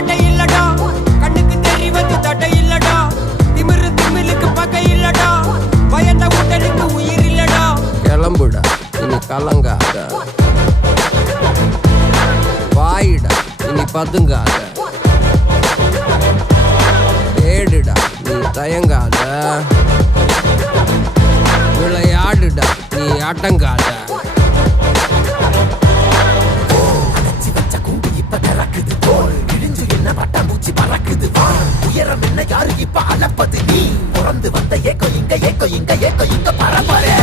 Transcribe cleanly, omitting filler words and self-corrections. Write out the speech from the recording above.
பட்டை இல்லடா, கண்ணுக்கு தெரிவது தடை இல்லடா, திமிரு திமிலுக்கு பகை இல்லடா, பயந்த உடலுக்கு உயிர் இல்லடா. கிளம்புடா இனி கலங்காத, வாயிடா இனி பதுங்காத, ஏடுடா நீ தயங்காத, விளையாடுடா நீ அடங்காத. உயரம் என்ன யாரு இப்ப அளப்பது, நீ பிறந்து வந்த ஏக்கோ இங்க ஏக்கோ இங்க ஏக்கோ இங்க பரம்பரை.